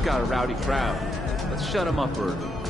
He's got a rowdy crowd. Let's shut him up early.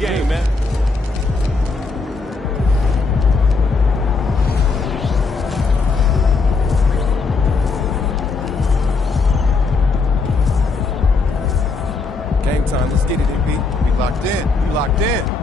game, man. Game time. Let's get it, MP. We locked in. We locked in.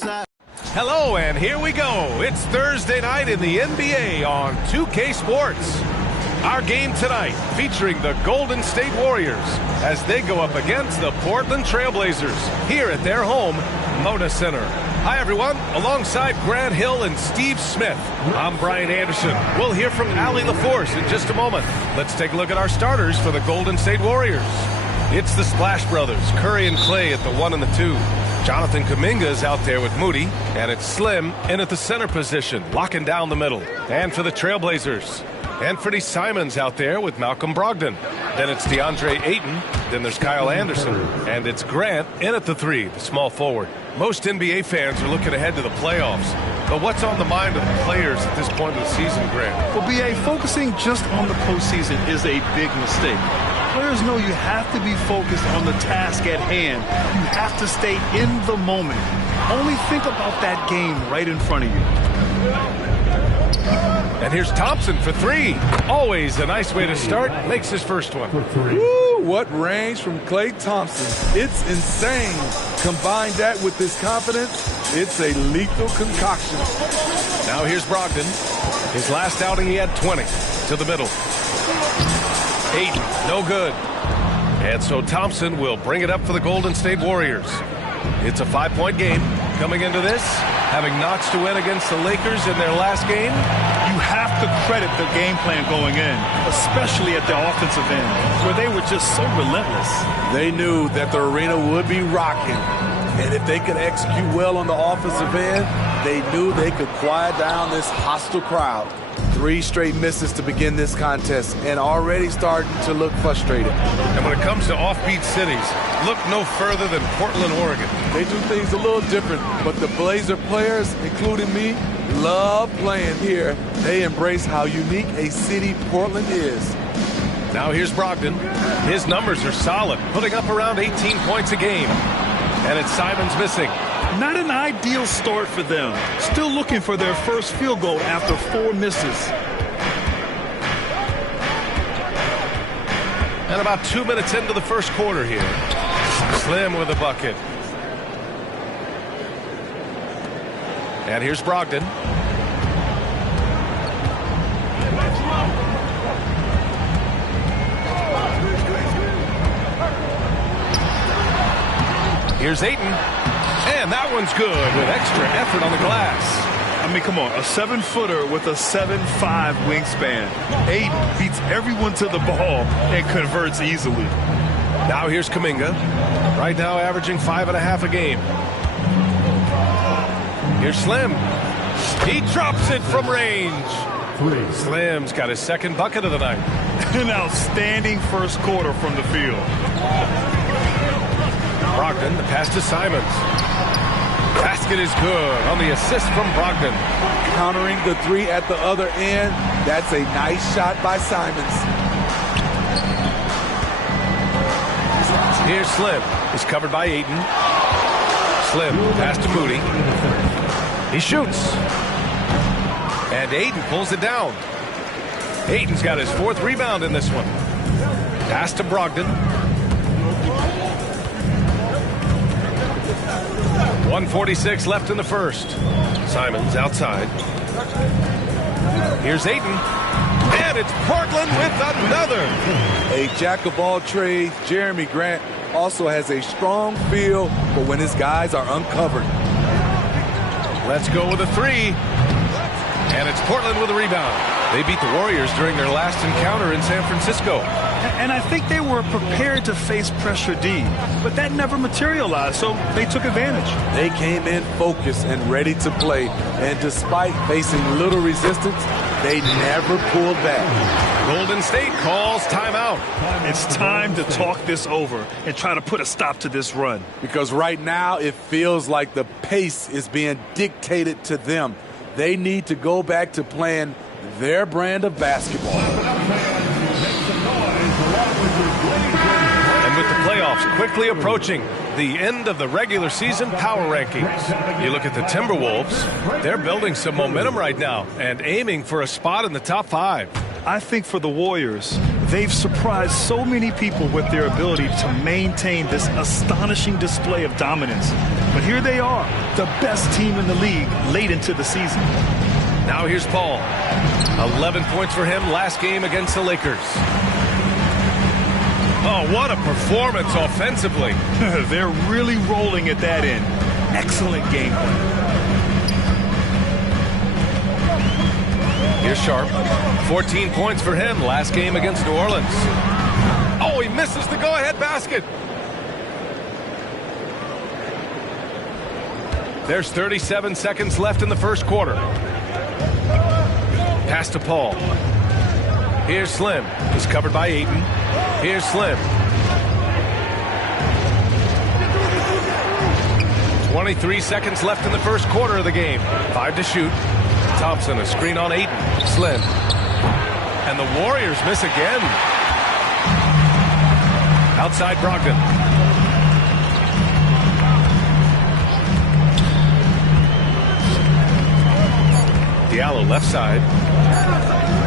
outside. Hello, and here we go. It's Thursday night in the NBA on 2K Sports. Our game tonight featuring the Golden State Warriors as they go up against the Portland Trail Blazers here at their home, Moda Center. Hi, everyone. Alongside Grant Hill and Steve Smith, I'm Brian Anderson. We'll hear from Allie LaForce in just a moment. Let's take a look at our starters for the Golden State Warriors. It's the Splash Brothers, Curry and Clay at the 1 and the 2. Jonathan Kuminga is out there with Moody, and it's Slim in at the center position, locking down the middle. And for the Trailblazers, Anthony Simons out there with Malcolm Brogdon. Then it's DeAndre Ayton. Then there's Kyle Anderson. And it's Grant in at the 3, the small forward. Most NBA fans are looking ahead to the playoffs. But what's on the mind of the players at this point of the season, Grant? Well, B.A., focusing just on the postseason is a big mistake. Players know you have to be focused on the task at hand. You have to stay in the moment. Only think about that game right in front of you. And here's Thompson for 3. Always a nice way to start. Makes his first one. Woo, what range from Klay Thompson. It's insane. Combine that with this confidence, it's a lethal concoction. Now here's Brogdon. His last outing, he had 20. To the middle. Ayton, no good. And so Thompson will bring it up for the Golden State Warriors. It's a 5-point game coming into this, having notched to win against the Lakers in their last game. You have to credit the game plan going in, especially at the offensive end, where they were just so relentless. They knew that the arena would be rocking, and if they could execute well on the offensive end, they knew they could quiet down this hostile crowd. 3 straight misses to begin this contest and already starting to look frustrated. And when it comes to offbeat cities, look no further than Portland, Oregon. They do things a little different, but the Blazer players, including me, love playing here. They embrace how unique a city Portland is. Now here's Brogdon. His numbers are solid, putting up around 18 points a game. And it's Simons missing. Not an ideal start for them. Still looking for their first field goal after 4 misses. And about 2 minutes into the first quarter here. Slim with a bucket. And here's Brogdon. Here's Ayton. And that one's good with extra effort on the glass. I mean, come on, a 7-footer with a 7'5" wingspan. Ayton beats everyone to the ball and converts easily. Now here's Kuminga. Right now averaging 5.5 a game. Here's Slim. He drops it from range. Slim's got his second bucket of the night. An outstanding first quarter from the field. Brogdon, the pass to Simons. Basket is good on the assist from Brogdon. Countering the 3 at the other end. That's a nice shot by Simons. Here's Slim. He's covered by Ayton. Slim, pass to Moody. He shoots. And Ayton pulls it down. Ayton's got his 4th rebound in this one. Pass to Brogdon. 1:46 left in the first. Simons outside. Here's Ayton. And it's Portland with another. A jack of all trades, Jeremy Grant also has a strong feel for when his guys are uncovered. Let's go with a 3. And it's Portland with a rebound. They beat the Warriors during their last encounter in San Francisco. And I think they were prepared to face pressure D, but that never materialized, so they took advantage. They came in focused and ready to play, and despite facing little resistance, they never pulled back. Golden State calls timeout. It's time to talk this over and try to put a stop to this run. Because right now it feels like the pace is being dictated to them. They need to go back to playing their brand of basketball. And with the playoffs quickly approaching, the end of the regular season power rankings. You look at the Timberwolves, they're building some momentum right now and aiming for a spot in the top 5. I think for the Warriors, they've surprised so many people with their ability to maintain this astonishing display of dominance. But here they are, the best team in the league late into the season. Now here's Paul. 11 points for him last game against the Lakers. Oh, what a performance offensively. They're really rolling at that end. Excellent game plan. Here's Sharp. 14 points for him last game against New Orleans. Oh, he misses the go-ahead basket. There's 37 seconds left in the first quarter. Pass to Paul. Here's Slim. He's covered by Ayton. Here's Slim. 23 seconds left in the first quarter of the game. 5 to shoot. Thompson, a screen on Ayton. Slim. And the Warriors miss again. Outside Brogdon. Diallo left side.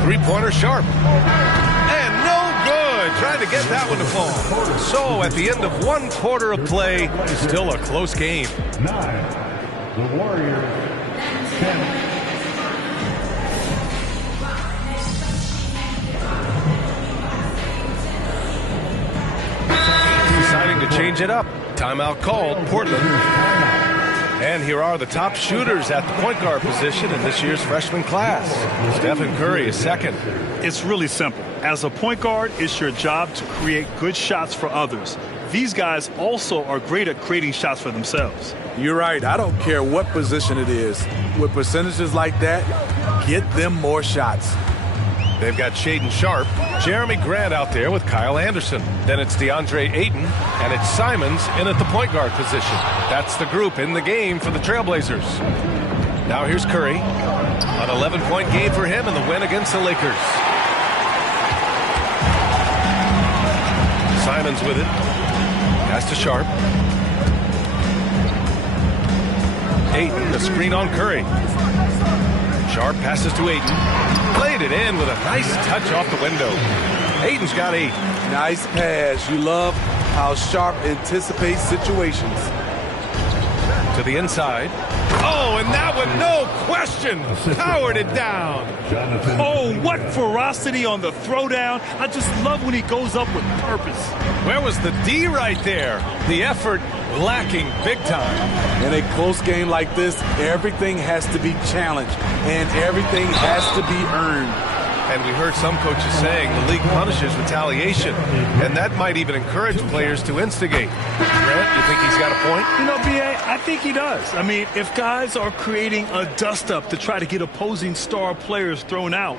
Three-pointer Sharp. And no good. Trying to get that one to fall. So at the end of one quarter of play, still a close game. 9. The Warriors 10. Deciding to change it up. Timeout called, Portland. And here are the top shooters at the point guard position in this year's freshman class. Stephen Curry is second. It's really simple. As a point guard, it's your job to create good shots for others. These guys also are great at creating shots for themselves. You're right. I don't care what position it is. With percentages like that, get them more shots. They've got Shaedon Sharp, Jeremy Grant out there with Kyle Anderson. Then it's DeAndre Ayton, and it's Simons in at the point guard position. That's the group in the game for the Trailblazers. Now here's Curry. An 11-point game for him in the win against the Lakers. Simons with it. Pass to Sharp. Ayton, the screen on Curry. Sharp passes to Ayton. Played it in with a nice touch off the window. Ayton's got 8. Nice pass. You love how Sharp anticipates situations. To the inside. Oh, and that one, no question, powered it down. Oh, what ferocity on the throwdown. I just love when he goes up with purpose. Where was the D right there? The effort lacking big time. In a close game like this, everything has to be challenged, and everything has to be earned. And we heard some coaches saying the league punishes retaliation, and that might even encourage players to instigate. Grant, you think he's got a point? You know, B.A., I think he does. I mean, if guys are creating a dust-up to try to get opposing star players thrown out,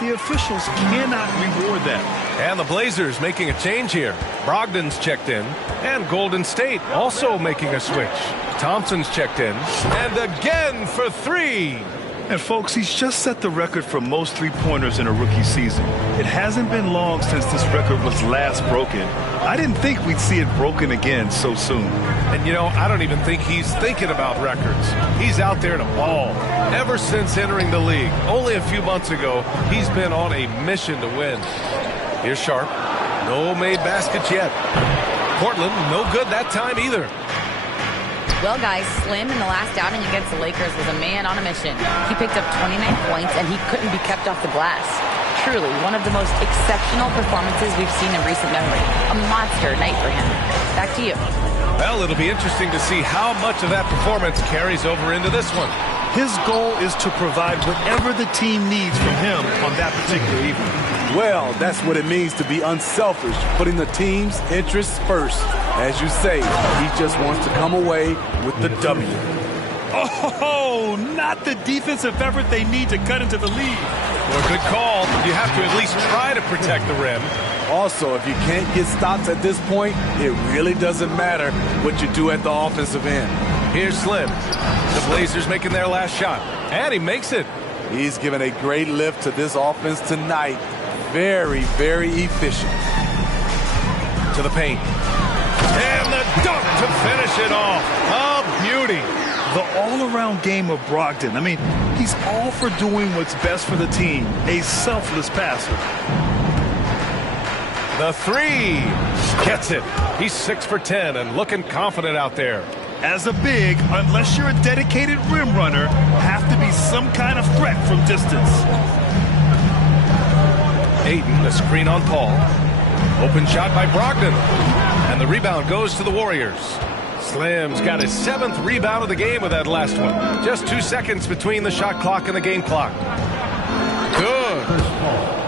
the officials cannot reward that. And the Blazers making a change here. Brogdon's checked in, and Golden State also making a switch. Thompson's checked in, and again for 3. And folks, he's just set the record for most three-pointers in a rookie season. It hasn't been long since this record was last broken. I didn't think we'd see it broken again so soon. And you know, I don't even think he's thinking about records. He's out there to ball. Ever since entering the league, only a few months ago, he's been on a mission to win. Here's Sharp. No made baskets yet. Portland, no good that time either. Well, guys, Slim in the last outing against the Lakers was a man on a mission. He picked up 29 points, and he couldn't be kept off the glass. Truly, one of the most exceptional performances we've seen in recent memory. A monster night for him. Back to you. Well, it'll be interesting to see how much of that performance carries over into this one. His goal is to provide whatever the team needs from him on that particular evening. Well, that's what it means to be unselfish, putting the team's interests first. As you say, he just wants to come away with the W. Oh, not the defensive effort they need to cut into the lead. Well, good call. You have to at least try to protect the rim. Also, if you can't get stops at this point, it really doesn't matter what you do at the offensive end. Here's Slim. The Blazers making their last shot. And he makes it. He's given a great lift to this offense tonight. Very, very efficient. To the paint. And the dunk to finish it off. A beauty. The all-around game of Brogdon. I mean, he's all for doing what's best for the team. A selfless passer. The 3. Gets it. He's 6 for 10 and looking confident out there. As a big, unless you're a dedicated rim runner, have to be some kind of threat from distance. Ayton, the screen on Paul. Open shot by Brogdon. And the rebound goes to the Warriors. Slim's got his 7th rebound of the game with that last one. Just 2 seconds between the shot clock and the game clock. Good.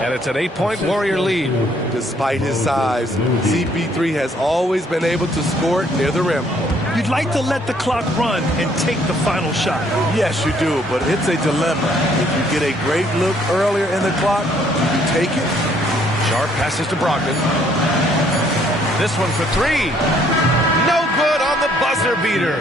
And it's an 8-point Warrior lead. Despite his size, CP3 has always been able to score it near the rim. You'd like to let the clock run and take the final shot. Yes, you do, but it's a dilemma. If you get a great look earlier in the clock, you take it. Sharp passes to Brogdon. This one for 3. No good on the buzzer beater.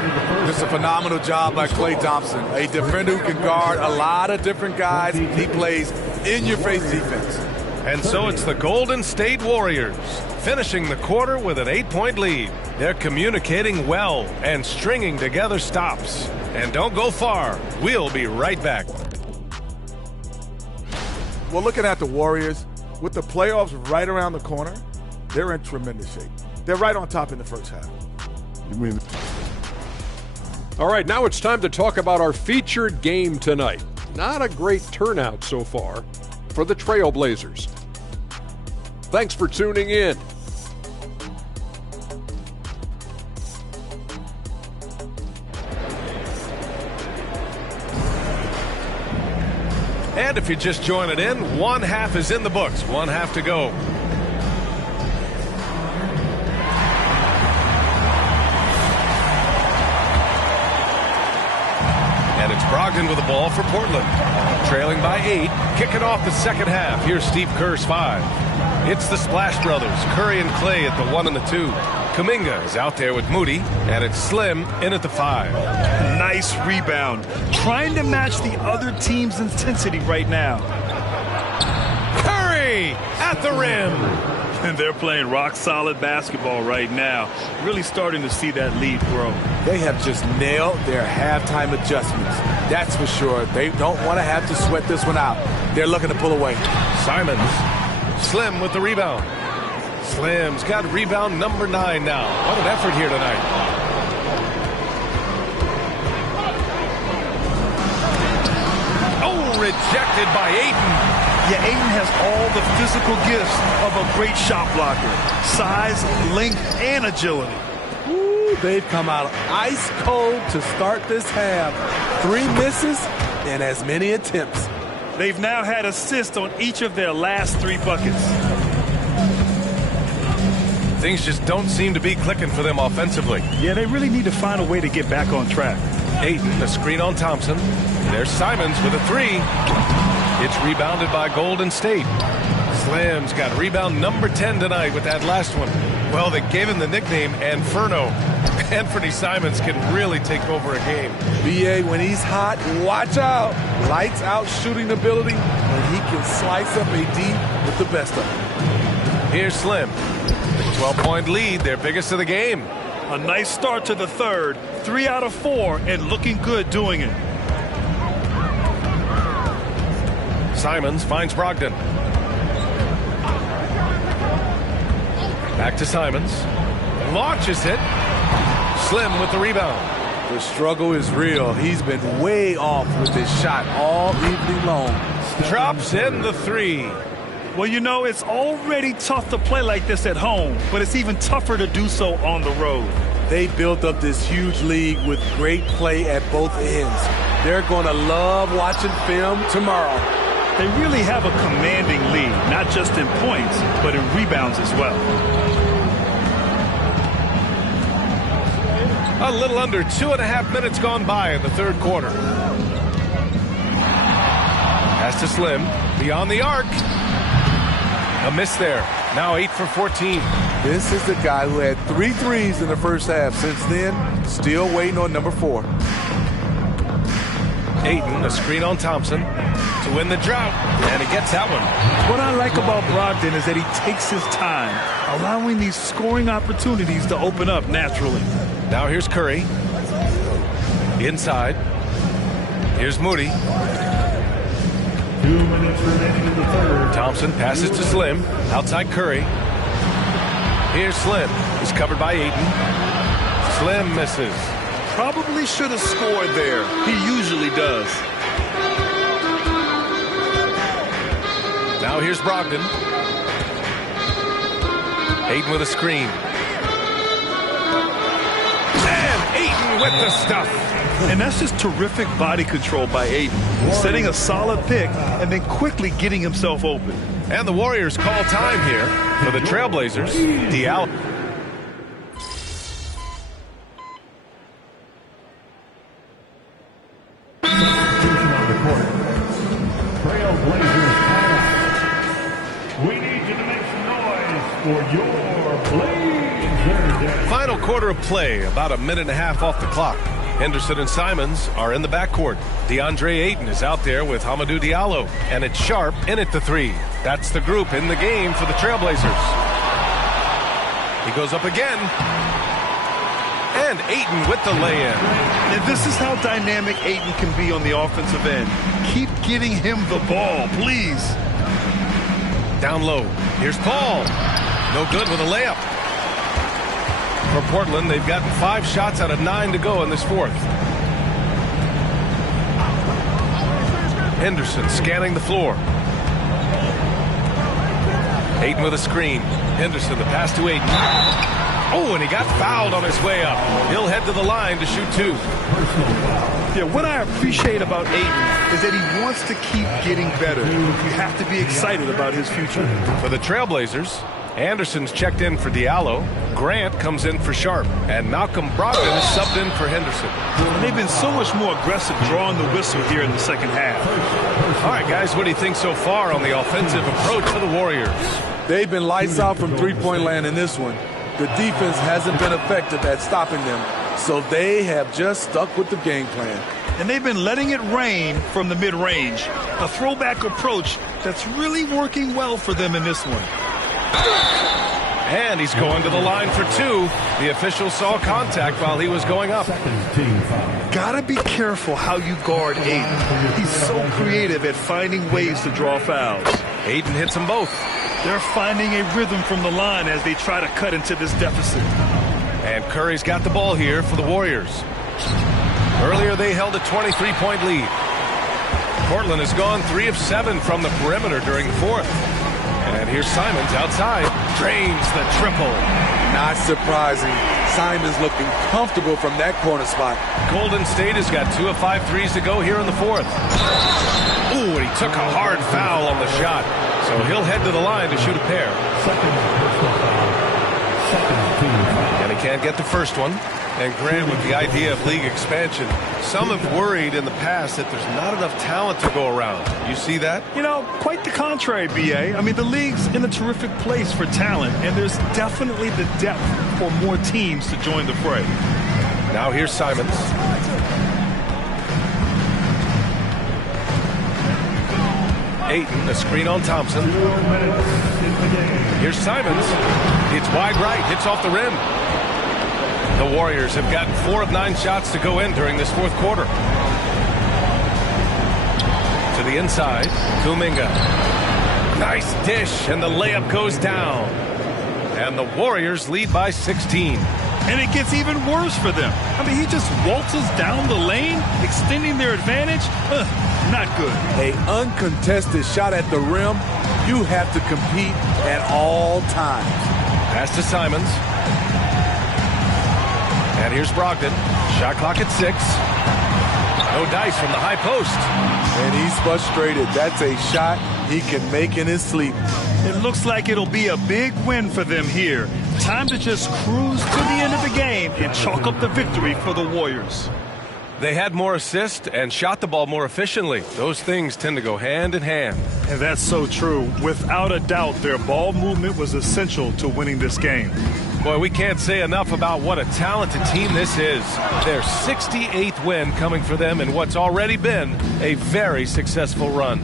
It's a phenomenal job by Klay Thompson, a defender who can guard a lot of different guys. He plays in-your-face defense. And so it's the Golden State Warriors finishing the quarter with an 8-point lead. They're communicating well and stringing together stops. And don't go far. We'll be right back. Well, looking at the Warriors, with the playoffs right around the corner, they're in tremendous shape. They're right on top in the first half. All right, now it's time to talk about our featured game tonight. Not a great turnout so far for the Trailblazers. Thanks for tuning in. And if you just join it in, 1 half is in the books, 1 half to go. And it's Brogdon with the ball for Portland. Trailing by 8, kicking off the second half. Here's Steve Kerr's 5. It's the Splash Brothers, Curry and Clay at the 1 and the 2. Kuminga is out there with Moody, and it's Slim in at the 5. Nice rebound. Trying to match the other team's intensity right now. Curry at the rim. And they're playing rock-solid basketball right now. Really starting to see that lead grow. They have just nailed their halftime adjustments. That's for sure. They don't want to have to sweat this one out. They're looking to pull away. Simons. Slim with the rebound. Slim's got rebound number 9 now. What an effort here tonight. Oh, rejected by Ayton. Yeah, Ayton has all the physical gifts of a great shot blocker. Size, length, and agility. Ooh, they've come out ice cold to start this half. 3 misses and as many attempts. They've now had assists on each of their last 3 buckets. Things just don't seem to be clicking for them offensively. Yeah, they really need to find a way to get back on track. Ayton, the screen on Thompson. There's Simons with a 3. It's rebounded by Golden State. Slim's got rebound number 10 tonight with that last one. Well, they gave him the nickname Inferno. Anthony Simons can really take over a game. BA, when he's hot, watch out. Lights out shooting ability, and he can slice up a D with the best of them. Here's Slim. 12-point lead, their biggest of the game. A nice start to the third. 3 out of 4, and looking good doing it. Simons finds Brogdon. Back to Simons. Launches it. Slim with the rebound. The struggle is real. He's been way off with his shot all evening long. Drops in the 3. Well, you know, it's already tough to play like this at home, but it's even tougher to do so on the road. They built up this huge lead with great play at both ends. They're going to love watching film tomorrow. They really have a commanding lead, not just in points, but in rebounds as well. A little under 2.5 minutes gone by in the third quarter. Pass to Slim, beyond the arc. A miss there. Now 8 for 14. This is the guy who had 3 threes in the first half. Since then, still waiting on number 4. Ayton, a screen on Thompson to win the drought, and he gets that one. What I like about Brogdon is that he takes his time, allowing these scoring opportunities to open up naturally. Now here's Curry. Inside. Here's Moody. 2 minutes remaining in the third. Thompson passes to Slim. Outside Curry. Here's Slim. He's covered by Ayton. Slim misses. Probably should have scored there. He usually does. Now here's Brogdon. Ayton with a screen. And Ayton with the stuff. And that's just terrific body control by Ayton. Setting a solid pick and then quickly getting himself open. And the Warriors call time here for the Trailblazers. Diallo. We need you to make some noise for your Blazers. Final quarter of play, about a minute and a half off the clock. Henderson and Simons are in the backcourt. DeAndre Ayton is out there with Hamidou Diallo. And it's Sharp in at the three. That's the group in the game for the Trailblazers. He goes up again. And Ayton with the lay-in. And this is how dynamic Ayton can be on the offensive end. Keep getting him the ball, please. Down low. Here's Paul. No good with a layup. For Portland, they've gotten 5 shots out of 9 to go in this fourth. Henderson scanning the floor. Ayton with a screen. Henderson, the pass to Ayton. Oh, and he got fouled on his way up. He'll head to the line to shoot 2. Yeah, what I appreciate about Ayton is that he wants to keep getting better. You have to be excited about his future. For the Trailblazers, Anderson's checked in for Diallo. Grant comes in for Sharp. And Malcolm Brogdon is subbed in for Henderson. And they've been so much more aggressive drawing the whistle here in the second half. All right, guys, what do you think so far on the offensive approach for the Warriors? They've been lights out from three-point land in this one. The defense hasn't been effective at stopping them, so they have just stuck with the game plan. And they've been letting it rain from the mid-range. A throwback approach that's really working well for them in this one. And he's going to the line for 2. The official saw contact while he was going up. Gotta be careful how you guard Ayton. He's so creative at finding ways to draw fouls. Ayton hits them both. They're finding a rhythm from the line as they try to cut into this deficit. And Curry's got the ball here for the Warriors. Earlier they held a 23-point lead. Portland has gone 3 of 7 from the perimeter during the fourth. And here's Simons outside. Drains the triple. Not surprising. Simons looking comfortable from that corner spot. Golden State has got 2 of 5 threes to go here in the fourth. Ooh, and he took a hard foul on the shot. So he'll head to the line to shoot a pair. And he can't get the first one. And Grant, with the idea of league expansion, some have worried in the past that there's not enough talent to go around. You see that? You know, quite the contrary, B.A. I mean, the league's in a terrific place for talent, and there's definitely the depth for more teams to join the fray. Now here's Simons. Ayton, a screen on Thompson. Here's Simons. It's wide right, hits off the rim. The Warriors have gotten 4 of 9 shots to go in during this fourth quarter. To the inside, Kuminga. Nice dish, and the layup goes down. And the Warriors lead by 16. And it gets even worse for them. I mean, he just waltzes down the lane, extending their advantage. Not good. An uncontested shot at the rim, you have to compete at all times. Pass to Simons. And here's Brogdon. Shot clock at 6. No dice from the high post. And he's frustrated. That's a shot he can make in his sleep. It looks like it'll be a big win for them here. Time to just cruise to the end of the game and chalk up the victory for the Warriors. They had more assists and shot the ball more efficiently. Those things tend to go hand in hand. And that's so true. Without a doubt, their ball movement was essential to winning this game. Boy, we can't say enough about what a talented team this is. Their 68th win coming for them in what's already been a very successful run.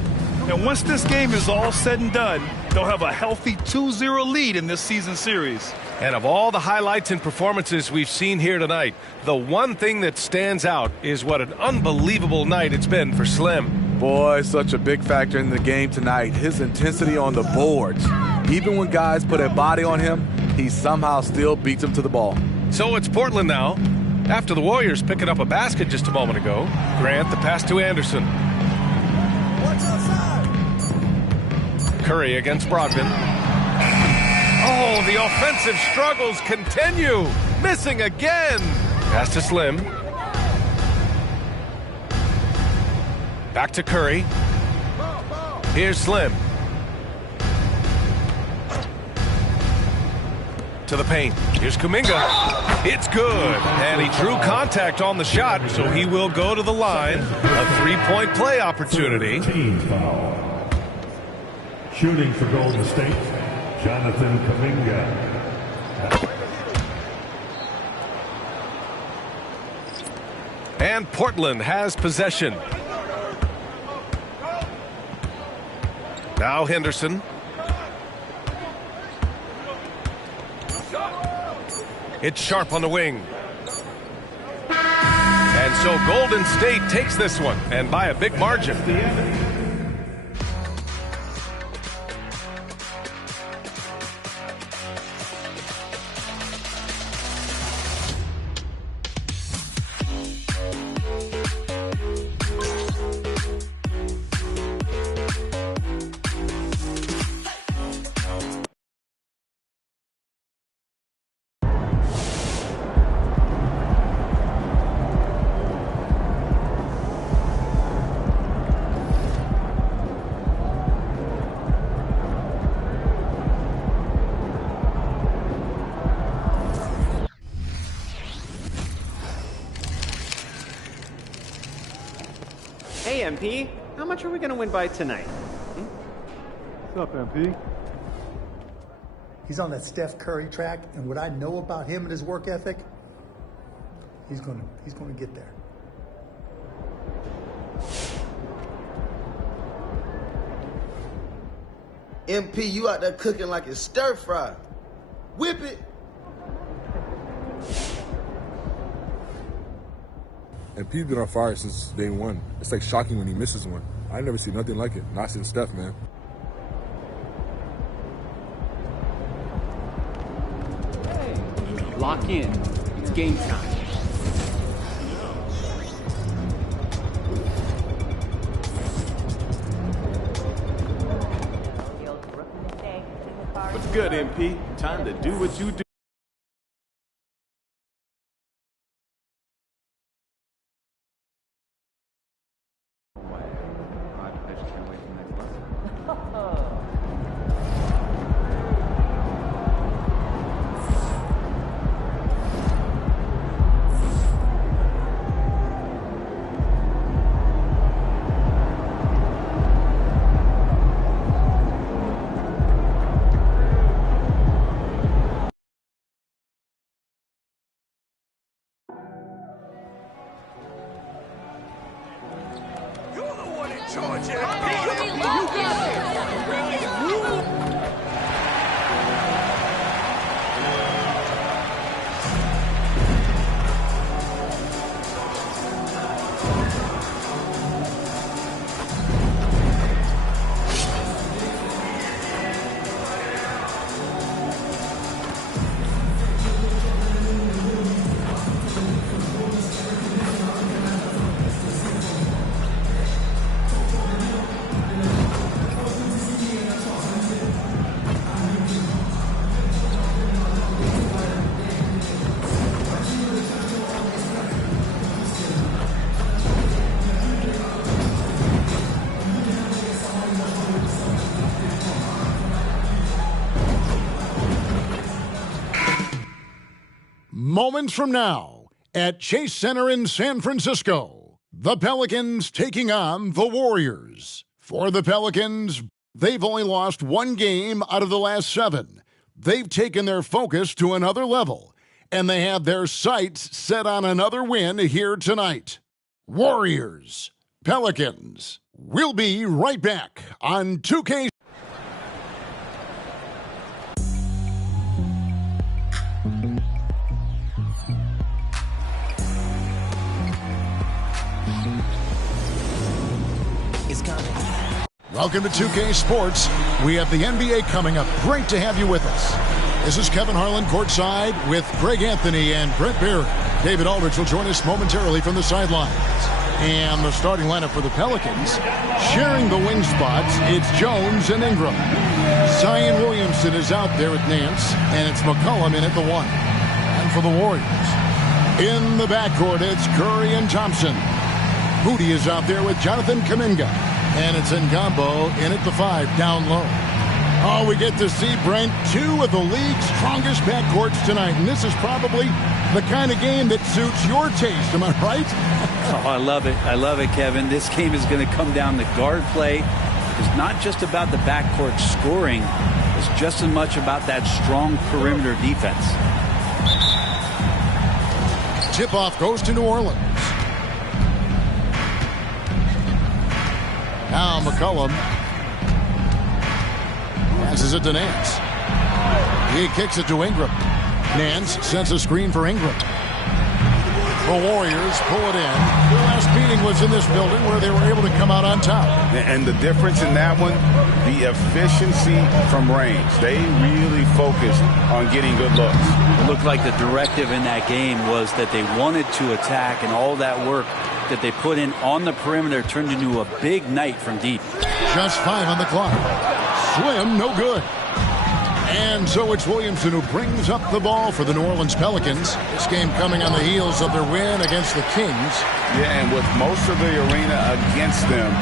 And once this game is all said and done, they'll have a healthy 2-0 lead in this season series. And of all the highlights and performances we've seen here tonight, the one thing that stands out is what an unbelievable night it's been for Slim. Boy, such a big factor in the game tonight. His intensity on the boards. Even when guys put a body on him, he somehow still beats them to the ball. So it's Portland now. After the Warriors picking up a basket just a moment ago, Grant the pass to Anderson. Curry against Brogdon. Oh, the offensive struggles continue. Missing again. Pass to Slim. Back to Curry. Here's Slim. To the paint. Here's Kuminga. It's good. And he drew contact on the shot, so he will go to the line. A three-point play opportunity. Team foul. Shooting for Golden State, Jonathan Kuminga. And Portland has possession. Now Henderson. It's Sharp on the wing. And so Golden State takes this one, and by a big margin. Hey, MP, how much are we going to win by tonight? What's up, MP? He's on that Steph Curry track, and what I know about him and his work ethic, he's gonna get there. MP, you out there cooking like it's stir fry. Whip it. And P's been on fire since day one. It's like shocking when he misses one. I never see nothing like it. Not since Steph, man. Lock in. It's game time. What's good, MP? Time to do what you do. Moments from now, at Chase Center in San Francisco, the Pelicans taking on the Warriors. For the Pelicans, they've only lost one game out of the last 7. They've taken their focus to another level, and they have their sights set on another win here tonight. Warriors, Pelicans. We'll be right back on 2K. Welcome to 2K Sports. We have the NBA coming up. Great to have you with us. This is Kevin Harlan courtside with Greg Anthony and Brent Barry. David Aldridge will join us momentarily from the sidelines. And the starting lineup for the Pelicans, sharing the wing spots, it's Jones and Ingram. Zion Williamson is out there at Nance, and it's McCollum in at the 1. And for the Warriors, in the backcourt, it's Curry and Thompson. Moody is out there with Jonathan Kuminga, and it's Ngambo in at the 5, down low. Oh, we get to see, Brent, 2 of the league's strongest backcourts tonight, and this is probably the kind of game that suits your taste. Am I right? Oh, I love it. I love it, Kevin. This game is going to come down to guard play. It's not just about the backcourt scoring. It's just as much about that strong perimeter defense. Tip-off goes to New Orleans. Now McCollum passes it to Nance. He kicks it to Ingram. Nance sends a screen for Ingram. The Warriors pull it in. Their last meeting was in this building where they were able to come out on top. And the difference in that one, the efficiency from range. They really focused on getting good looks. It looked like the directive in that game was that they wanted to attack, and all that work that they put in on the perimeter turned into a big night from deep. Just 5 on the clock. Slim, no good. And so it's Williamson who brings up the ball for the New Orleans Pelicans. This game coming on the heels of their win against the Kings. Yeah, and with most of the arena against them,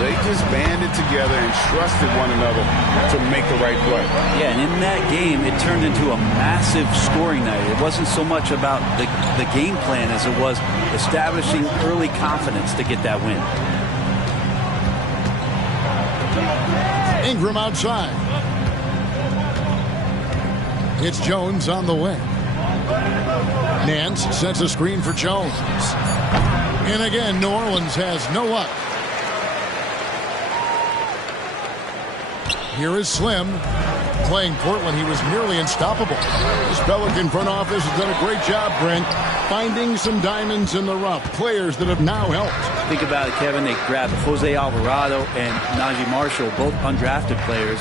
they just banded together and trusted one another to make the right play. Yeah, and in that game, it turned into a massive scoring night. It wasn't so much about the game plan as it was establishing early confidence to get that win. Ingram outside. It's Jones on the wing. Nance sets a screen for Jones. And again, New Orleans has no luck. Here is Slim. Playing Portland, he was nearly unstoppable. This Pelican front office has done a great job, Brent, finding some diamonds in the rough. Players that have now helped. Think about it, Kevin. They grabbed Jose Alvarado and Najee Marshall, both undrafted players.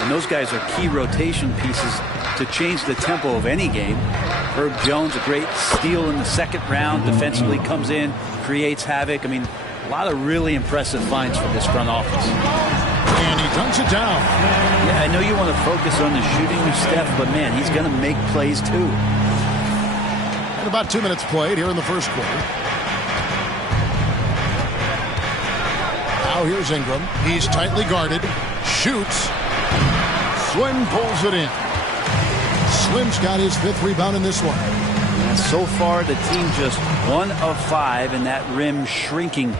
And those guys are key rotation pieces to change the tempo of any game. Herb Jones, a great steal in the second round, defensively comes in, creates havoc. I mean, a lot of really impressive finds from this front office. And he dunks it down. Yeah, I know you want to focus on the shooting with Steph, but man, he's going to make plays too. And about 2 minutes played here in the first quarter. Now here's Ingram. He's tightly guarded. Shoots. Slim pulls it in. Slim's got his 5th rebound in this one. And so far, the team just 1 of 5, and that rim shrinking.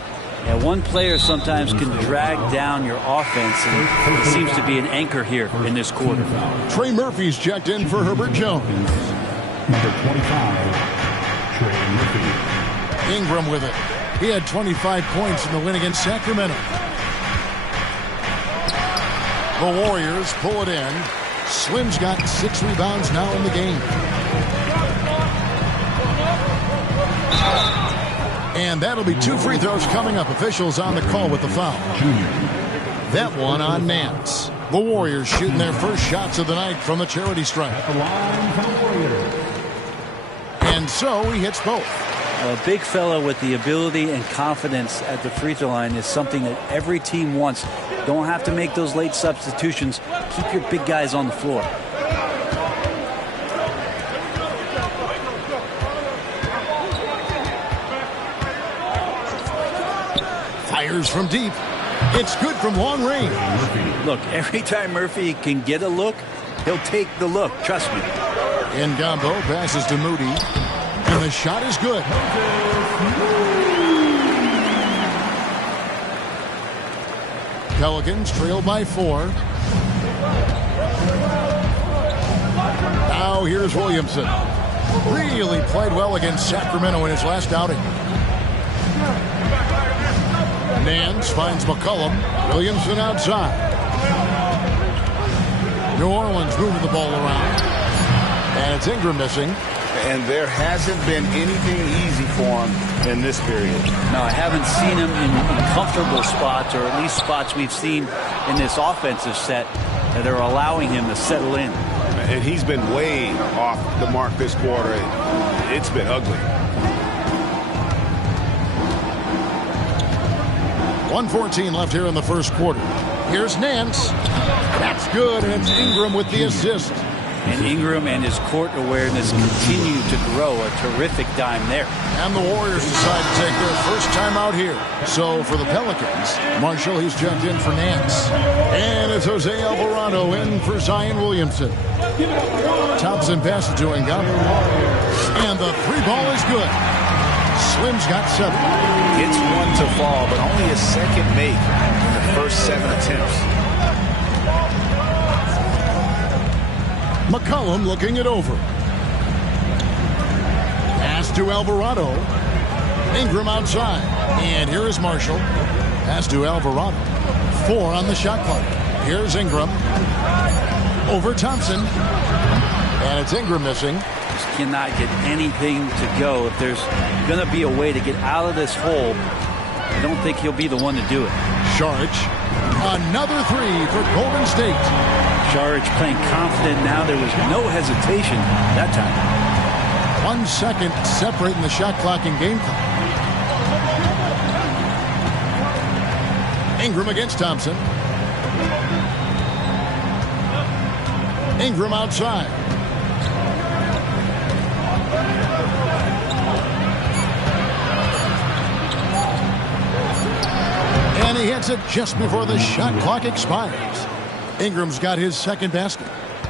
Yeah, one player sometimes can drag down your offense, and it seems to be an anchor here in this quarter. Trey Murphy's checked in for Herbert Jones. Number 25, Trey Murphy. Ingram with it. He had 25 points in the win against Sacramento. The Warriors pull it in. Slim's got 6 rebounds now in the game. And that'll be 2 free throws coming up. Officials on the call with the foul. That one on Nance. The Warriors shooting their first shots of the night from the charity stripe. And so he hits both. A big fella with the ability and confidence at the free throw line is something that every team wants. Don't have to make those late substitutions. Keep your big guys on the floor. Fires from deep. It's good from long range. Look, every time Murphy can get a look, he'll take the look. Trust me. Ngambo passes to Moody. And the shot is good. Pelicans trail by 4. Now here's Williamson. Really played well against Sacramento in his last outing. Nance finds McCollum. Williamson outside. New Orleans moving the ball around. And it's Ingram missing. And there hasn't been anything easy for him in this period. No, I haven't seen him in comfortable spots, or at least spots we've seen in this offensive set that are allowing him to settle in. And he's been way off the mark this quarter. It's been ugly. 1:14 left here in the first quarter. Here's Nance. That's good, and it's Ingram with the assist. And Ingram and his court awareness continue to grow. A terrific dime there. And the Warriors decide to take their first time out here. So for the Pelicans, Marshall, he's jumped in for Nance. And it's Jose Alvarado in for Zion Williamson. Thompson passes to Ngama. And the three ball is good. Slim's got 7. Gets one to fall, but only a second make in the first 7 attempts. McCollum looking it over. Pass to Alvarado. Ingram outside. And here is Marshall. Pass to Alvarado. 4 on the shot clock. Here's Ingram. Over Thompson. And it's Ingram missing. Just cannot get anything to go. If there's going to be a way to get out of this hole, I don't think he'll be the one to do it. Saric. Another 3 for Golden State. Saric playing confident now. There was no hesitation that time. 1 second separating the shot clock and game clock. Ingram against Thompson. Ingram outside. And he hits it just before the shot clock expires. Ingram's got his second basket.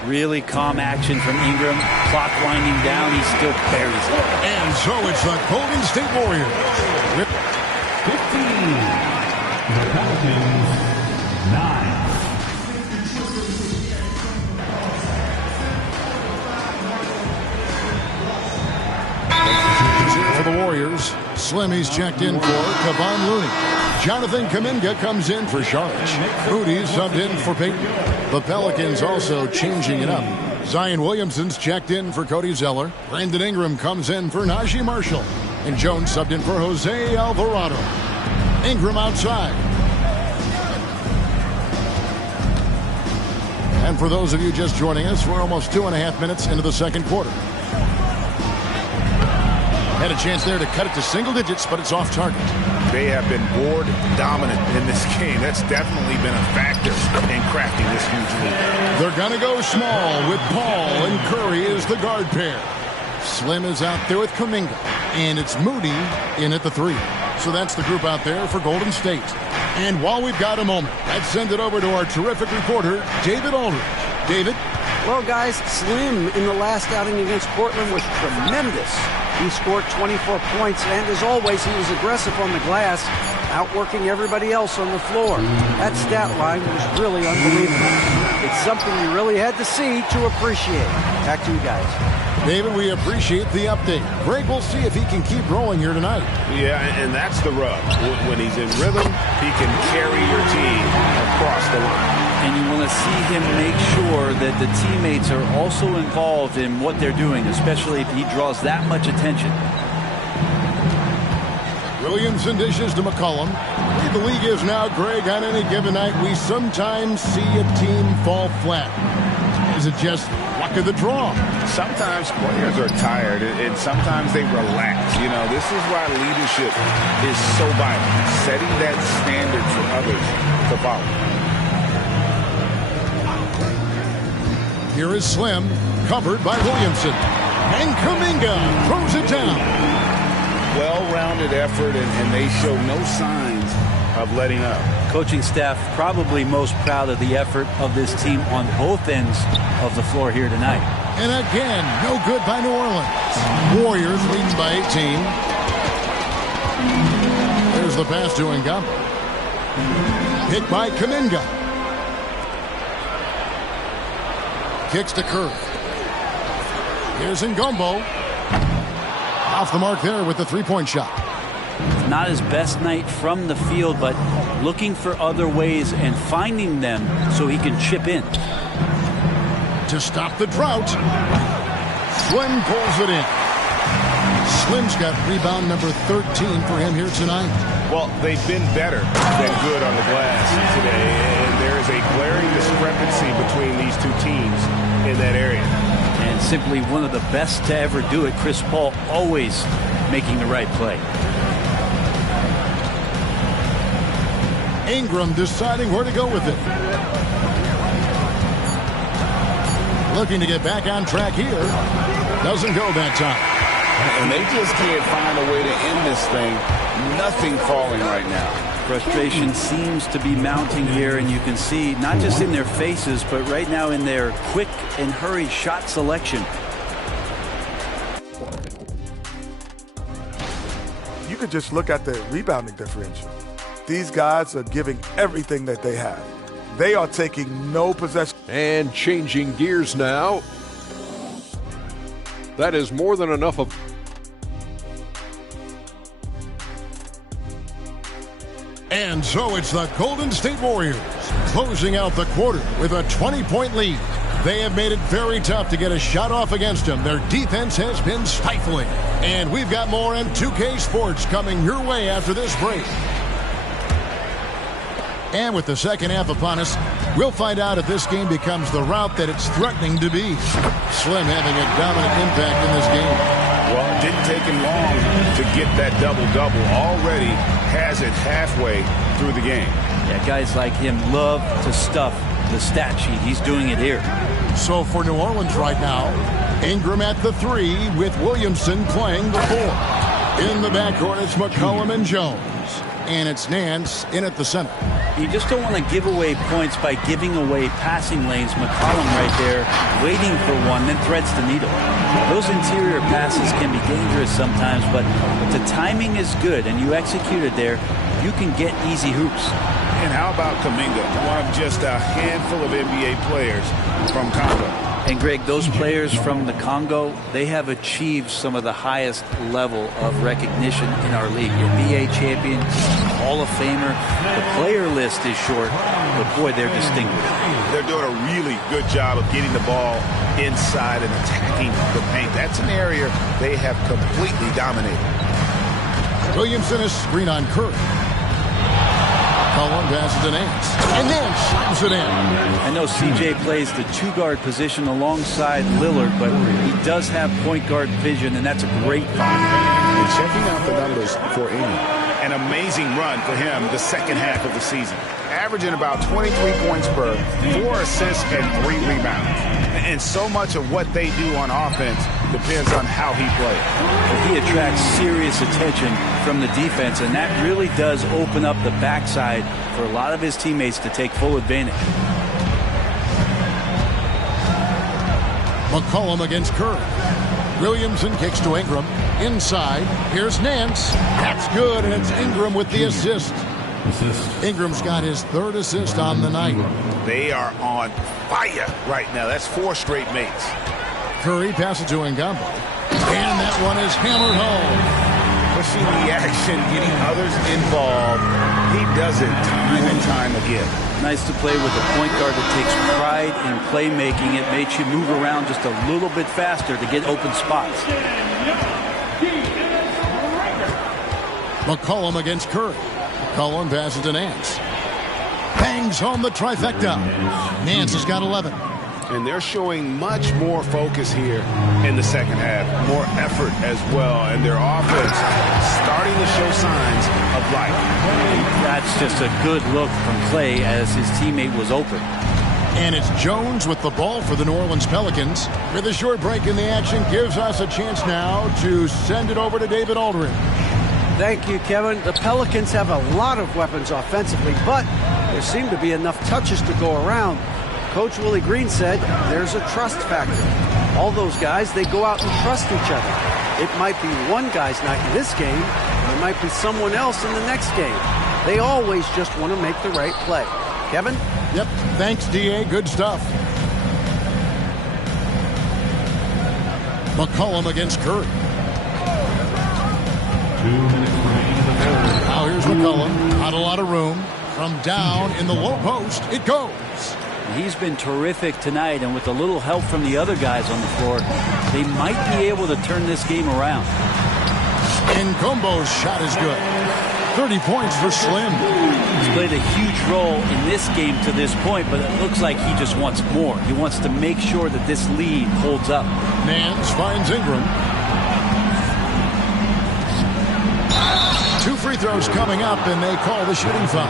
Really calm action from Ingram. Clock winding down. He still buries it. And so it's the Golden State Warriors. 15. The Pelicans, 9. For the Warriors, Slim, he's checked in for Kevon Looney. Jonathan Kuminga comes in for Saric. Moody's subbed in for Payton. The Pelicans also changing it up. Zion Williamson's checked in for Cody Zeller. Brandon Ingram comes in for Najee Marshall. And Jones subbed in for Jose Alvarado. Ingram outside. And for those of you just joining us, we're almost 2.5 minutes into the second quarter. Had a chance there to cut it to single digits, but it's off target. They have been board dominant in this game. That's definitely been a factor in crafting this huge lead. They're going to go small with Paul and Curry as the guard pair. Slim is out there with Kuminga. And it's Moody in at the 3. So that's the group out there for Golden State. And while we've got a moment, let's send it over to our terrific reporter, David Aldridge. David? Well, guys, Slim in the last outing against Portland was tremendous. He scored 24 points, and as always, he was aggressive on the glass, outworking everybody else on the floor. That stat line was really unbelievable. It's something you really had to see to appreciate. Back to you guys. David, we appreciate the update. Greg, we'll see if he can keep rolling here tonight. Yeah, and that's the rub. When he's in rhythm, he can carry your team across the line. And you want to see him make sure that the teammates are also involved in what they're doing, especially if he draws that much attention. Williamson dishes to McCollum. The league is now, Greg, on any given night, we sometimes see a team fall flat. Is it just luck of the draw? Sometimes players are tired, and sometimes they relax. You know, this is why leadership is so vital, setting that standard for others to follow. Here is Slim, covered by Williamson. And Kuminga throws it down. Well-rounded effort, and they show no signs of letting up. Coaching staff probably most proud of the effort of this team on both ends of the floor here tonight. And again, no good by New Orleans. Warriors leading by 18. There's the pass to Ngama. Picked by Kuminga. Kicks to Curry. Here's Ngombo. Off the mark there with the three-point shot. Not his best night from the field, but looking for other ways and finding them so he can chip in. To stop the drought, Slim pulls it in. Slim's got rebound number 13 for him here tonight. Well, they've been better than good on the glass today, and there is a glaring discrepancy between these two teams in that area. And simply one of the best to ever do it. Chris Paul always making the right play. Ingram deciding where to go with it. Looking to get back on track here. Doesn't go that time. And they just can't find a way to end this thing. Nothing falling right now. Frustration seems to be mounting here, and you can see not just in their faces, but right now in their quick and hurried shot selection. You could just look at the rebounding differential. These guys are giving everything that they have. They are taking no possession. And changing gears now. That is more than enough of... And so it's the Golden State Warriors closing out the quarter with a 20-point lead. They have made it very tough to get a shot off against them. Their defense has been stifling. And we've got more on 2K Sports coming your way after this break. And with the second half upon us, we'll find out if this game becomes the route that it's threatening to be. Slim having a dominant impact in this game. Well, it didn't take him long to get that double-double. Already has it halfway through the game. Yeah, guys like him love to stuff the stat sheet. He's doing it here. So for New Orleans right now, Ingram at the 3 with Williamson playing the 4. In the backcourt, it's McCollum and Jones. And it's Nance in at the center. You just don't want to give away points by giving away passing lanes. McCollum right there waiting for one, then threads the needle. Those interior passes can be dangerous sometimes, but if the timing is good and you execute it there, you can get easy hoops. And how about Kuminga, one of just a handful of NBA players from Congo? And Greg, those players from the Congo, they have achieved some of the highest level of recognition in our league. NBA champion, Hall of Famer. The player list is short, but boy, they're distinguished. They're doing a really good job of getting the ball inside and attacking the paint. That's an area they have completely dominated. Williamson is screen on Curry. Cullen passes to Nance, and then shoots it in. I know CJ plays the 2-guard position alongside Lillard, but he does have point guard vision, and that's a great find. And checking out the numbers for Amy. An amazing run for him the second half of the season. Averaging about 23 points per, 4 assists, and 3 rebounds. And so much of what they do on offense depends on how he plays. He attracts serious attention from the defense, and that really does open up the backside for a lot of his teammates to take full advantage. McCollum against Curry. Williamson kicks to Ingram. Inside, here's Nance. That's good, and it's Ingram with the assist. Ingram's got his 3rd assist on the night. They are on fire right now. That's 4 straight mates. Curry passes to Ngamba. And that one is hammered home. Pushing the action, getting others involved. He does it time and time again. Nice to play with a point guard that takes pride in playmaking. It makes you move around just a little bit faster to get open spots. McCollum against Curry. McCollum passes to Nance. Bangs home the trifecta. Nance has got 11. And they're showing much more focus here in the second half. More effort as well. And their offense starting to show signs of life. That's just a good look from Clay as his teammate was open. And it's Jones with the ball for the New Orleans Pelicans. With a short break in the action, gives us a chance now to send it over to David Aldridge. Thank you, Kevin. The Pelicans have a lot of weapons offensively, but there seem to be enough touches to go around. Coach Willie Green said there's a trust factor. All those guys, they go out and trust each other. It might be one guy's night in this game, and it might be someone else in the next game. They always just want to make the right play. Kevin? Yep. Thanks, D.A. Good stuff. McCollum against Curry. 2 minutes remaining in the third. Now here's McCollum. Not a lot of room. From down in the low post, it goes. He's been terrific tonight, and with a little help from the other guys on the floor, they might be able to turn this game around. And Combo's shot is good. 30 points for Slim. He's played a huge role in this game to this point, but it looks like he just wants more. He wants to make sure that this lead holds up. Nance finds Ingram. 2 free throws coming up, and they call the shooting foul.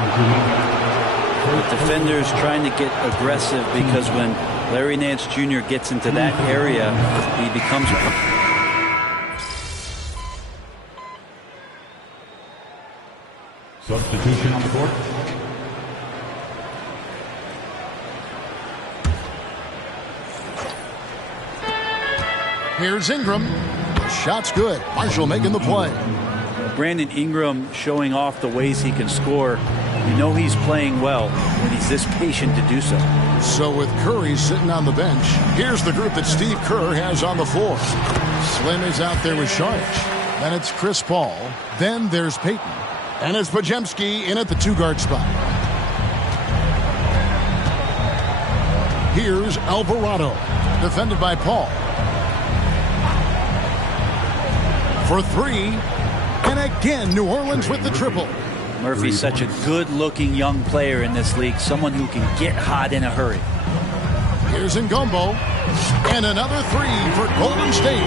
The defenders trying to get aggressive because when Larry Nance Jr. gets into that area, he becomes... Substitution on the court. Here's Ingram. The shot's good. Marshall making the play. Brandon Ingram showing off the ways he can score. You know he's playing well when he's this patient to do so. So with Curry sitting on the bench, here's the group that Steve Kerr has on the floor. Slim is out there with Sharge. Then it's Chris Paul. Then there's Payton. And it's Podziemski in at the 2-guard spot. Here's Alvarado, defended by Paul. For 3. And again, New Orleans with the triple. Murphy's such a good-looking young player in this league, someone who can get hot in a hurry. Here's Ngombo, and another 3 for Golden State.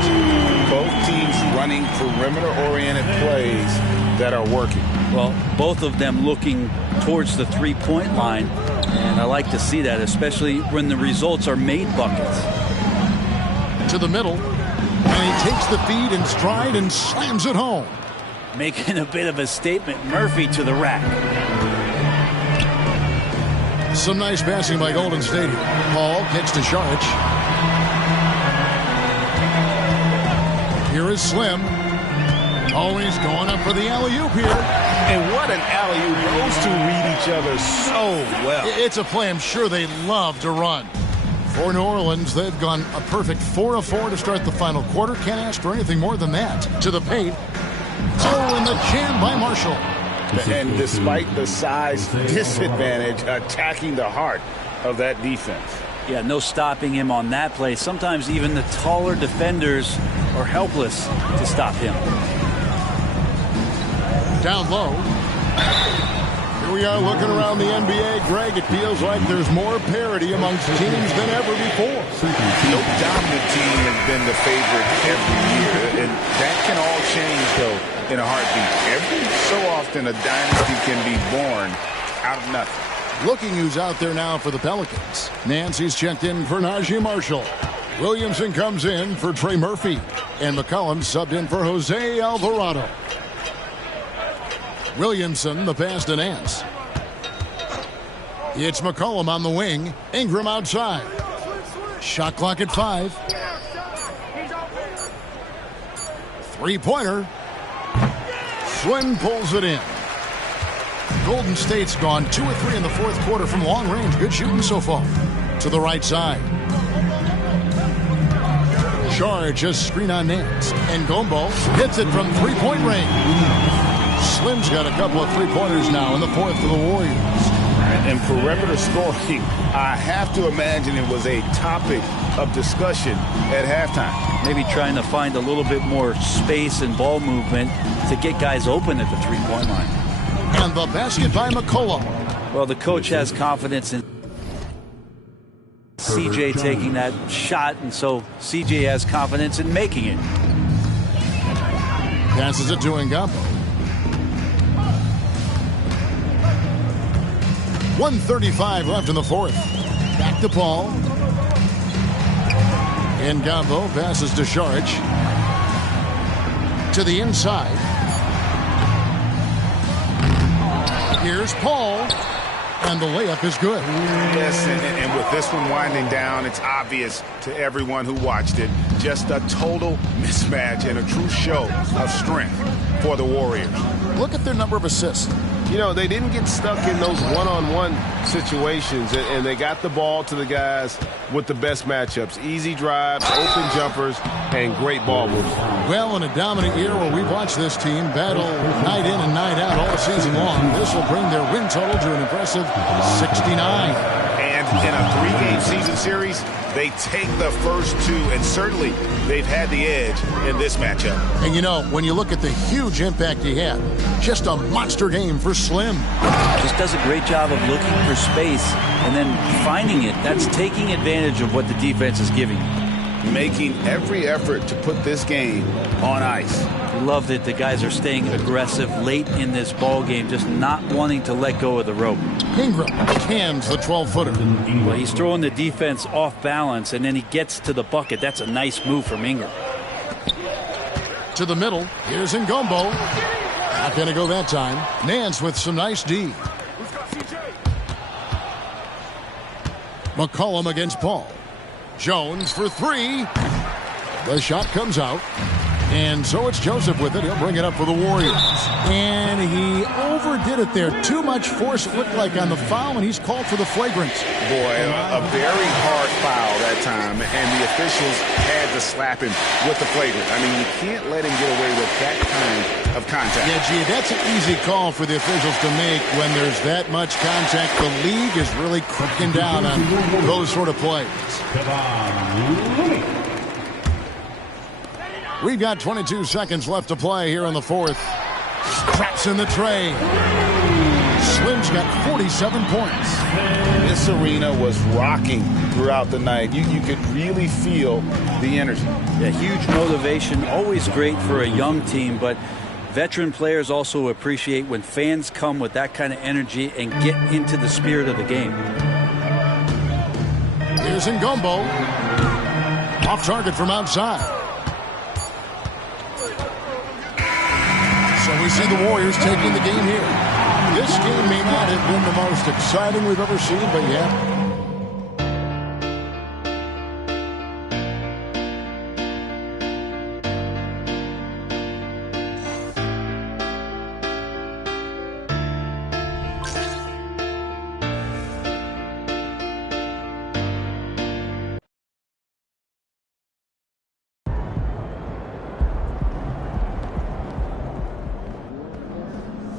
Both teams running perimeter-oriented plays that are working. Well, both of them looking towards the three-point line, and I like to see that, especially when the results are made buckets. To the middle, and he takes the feed in stride and slams it home. Making a bit of a statement. Murphy to the rack. Some nice passing by Golden State. Paul kicks to Sharge. Here is Slim. Always going up for the alley-oop here. And what an alley-oop. Those two read each other so well. It's a play I'm sure they love to run. For New Orleans, they've gone a perfect 4 of 4 to start the final quarter. Can't ask for anything more than that. To the paint. Oh, and the jam by Marshall. And despite the size disadvantage, attacking the heart of that defense. Yeah, no stopping him on that play. Sometimes even the taller defenders are helpless to stop him. Down low. Here we are looking around the NBA. Greg, it feels like there's more parity amongst teams than ever before. No dominant team has been the favorite every year, and that can all change, though, in a heartbeat. Every so often, a dynasty can be born out of nothing. Looking who's out there now for the Pelicans. Nancy's checked in for Najee Marshall. Williamson comes in for Trey Murphy. And McCollum subbed in for Jose Alvarado. Williamson, the pass to Nance. It's McCollum on the wing. Ingram outside. Shot clock at 5. 3-pointer. Slim pulls it in. Golden State's gone 2 of 3 in the fourth quarter from long range. Good shooting so far. To the right side. Charge, just screen on Nance. And Ngombo hits it from 3-point range. Slim's got a couple of 3-pointers now in the fourth for the Warriors. And perimeter scoring, I have to imagine it was a topic of discussion at halftime. Maybe trying to find a little bit more space and ball movement to get guys open at the 3-point line. And the basket by McCollum. Well, the coach has confidence in CJ taking that shot, and so CJ has confidence in making it. Passes it to Ngombo. 1:35 left in the fourth. Back to Paul. Ngombo passes to Sharge. To the inside. Here's Paul. And the layup is good. Yes, and with this one winding down, it's obvious to everyone who watched it. Just a total mismatch and a true show of strength for the Warriors. Look at their number of assists. You know, they didn't get stuck in those one-on-one situations, and they got the ball to the guys with the best matchups. Easy drives, open jumpers, and great ball moves. Well, in a dominant year where we've watched this team battle night in and night out all season long, this will bring their win total to an impressive 69. And in a 3-game season series, They take the first two, and certainly they've had the edge in this matchup. And you know, when you look at the huge impact he had, just a monster game for Slim. Just does a great job of looking for space and then finding it. That's taking advantage of what the defense is giving. Making every effort to put this game on ice. I love that the guys are staying aggressive late in this ball game, just not wanting to let go of the rope. Ingram cans the 12-footer. Well, he's throwing the defense off balance, and then he gets to the bucket. That's a nice move from Ingram. To the middle. Here's Ngombo. Not going to go that time. Nance with some nice D. McCollum against Paul. Jones for three. The shot comes out. And so it's Joseph with it. He'll bring it up for the Warriors. And he overdid it there. Too much force, it looked like, on the foul, and he's called for the flagrant. Boy, a very hard foul that time, and the officials had to slap him with the flagrant. I mean, you can't let him get away with that kind of contact. Yeah, gee, that's an easy call for the officials to make when there's that much contact. The league is really cracking down on those sort of plays. We've got 22 seconds left to play here in the fourth. Scraps in the tray. Slim's got 47 points. This arena was rocking throughout the night. You could really feel the energy. Yeah, huge motivation, always great for a young team, but veteran players also appreciate when fans come with that kind of energy and get into the spirit of the game. Here's Ngombo. Off target from outside. So we see the Warriors taking the game here. This game may not have been the most exciting we've ever seen, but yeah.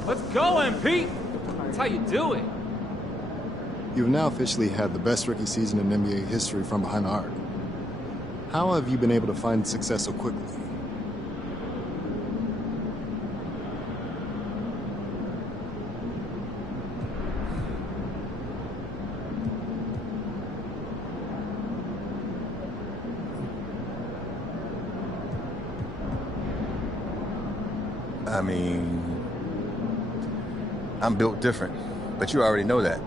Let's go, MP! That's how you do it. You've now officially had the best rookie season in NBA history from behind the arc. How have you been able to find success so quickly? I mean, I'm built different, but you already know that.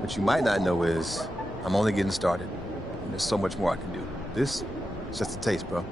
What you might not know is I'm only getting started. And there's so much more I can do. This is just a taste, bro.